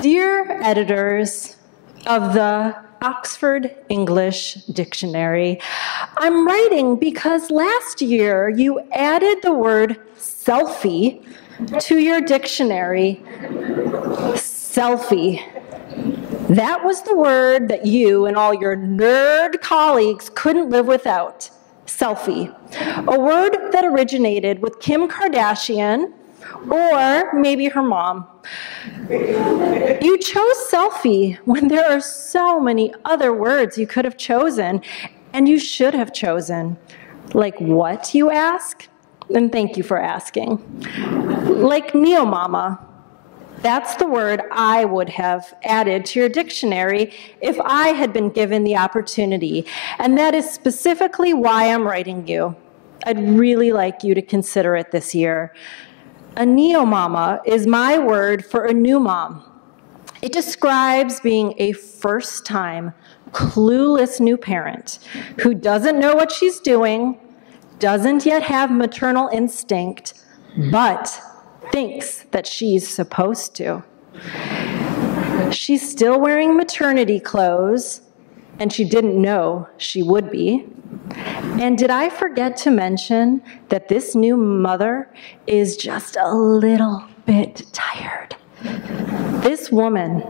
Dear editors of the Oxford English Dictionary, I'm writing because last year you added the word selfie to your dictionary. Selfie. That was the word that you and all your nerd colleagues couldn't live without. Selfie. A word that originated with Kim Kardashian, or maybe her mom. You chose selfie when there are so many other words you could have chosen, and you should have chosen. Like what, you ask? And thank you for asking. Like neo-mama. That's the word I would have added to your dictionary if I had been given the opportunity, and that is specifically why I'm writing you. I'd really like you to consider it this year. A neo-mama is my word for a new mom. It describes being a first-time, clueless new parent who doesn't know what she's doing, doesn't yet have maternal instinct, but thinks that she's supposed to. She's still wearing maternity clothes, and she didn't know she would be. And did I forget to mention that this new mother is just a little bit tired? This woman,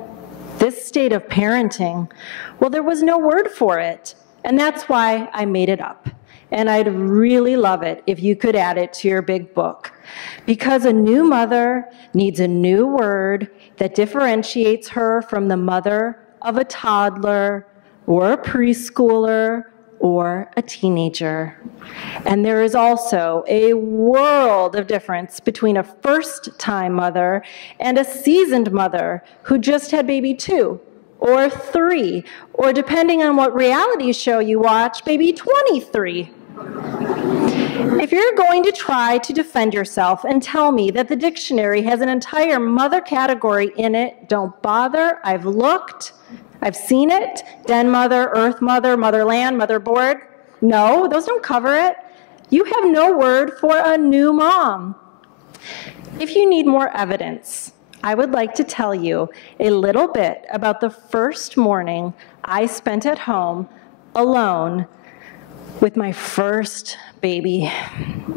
this state of parenting, well, there was no word for it, and that's why I made it up. And I'd really love it if you could add it to your big book, because a new mother needs a new word that differentiates her from the mother of a toddler or a preschooler or a teenager. And there is also a world of difference between a first-time mother and a seasoned mother who just had baby 2 or 3, or depending on what reality show you watch, baby 23. If you're going to try to defend yourself and tell me that the dictionary has an entire mother category in it, don't bother. I've looked. I've seen it. Den mother, earth mother, motherland, motherboard. No, those don't cover it. You have no word for a new mom. If you need more evidence, I would like to tell you a little bit about the first morning I spent at home alone with my first baby.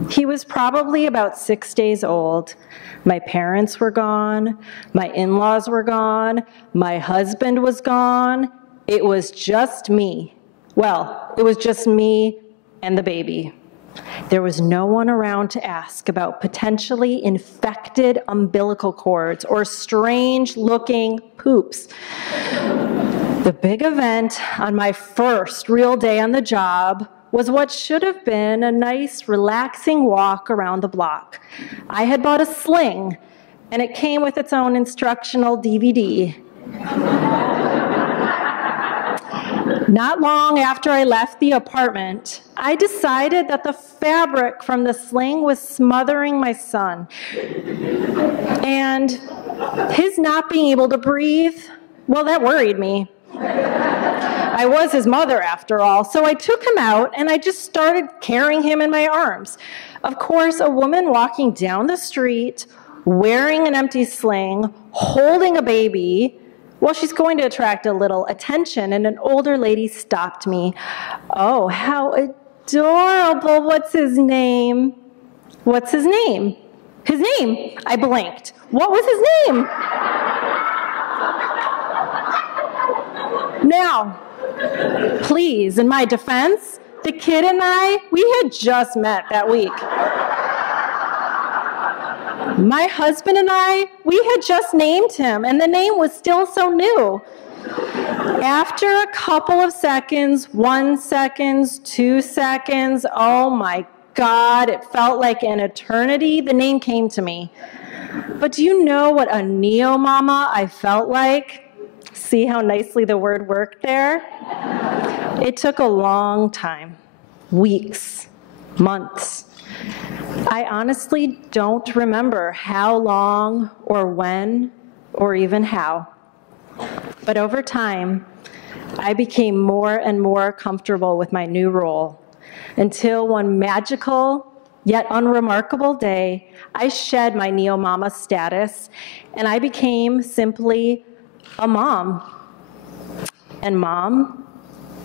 He was probably about 6 days old. My parents were gone. My in-laws were gone. My husband was gone. It was just me. Well, it was just me and the baby. There was no one around to ask about potentially infected umbilical cords or strange-looking poops. The big event on my first real day on the job was what should have been a nice, relaxing walk around the block. I had bought a sling, and it came with its own instructional DVD. Not long after I left the apartment, I decided that the fabric from the sling was smothering my son. And his not being able to breathe, well, that worried me. I was his mother, after all, so I took him out and I just started carrying him in my arms. Of course, a woman walking down the street, wearing an empty sling, holding a baby, well, she's going to attract a little attention, and an older lady stopped me. Oh, how adorable. What's his name? What's his name? His name. I blinked. What was his name? Now, please, in my defense, the kid and I, we had just met that week. My husband and I, we had just named him, and the name was still so new. After a couple of seconds, 1 second, 2 seconds, oh my God, it felt like an eternity, the name came to me. But do you know what a neo-mama I felt like? See how nicely the word worked there? It took a long time, weeks, months. I honestly don't remember how long or when or even how. But over time, I became more and more comfortable with my new role until one magical yet unremarkable day, I shed my neo-mama status and I became simply a mom. And mom,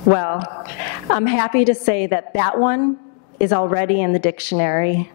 well, I'm happy to say that that one is already in the dictionary.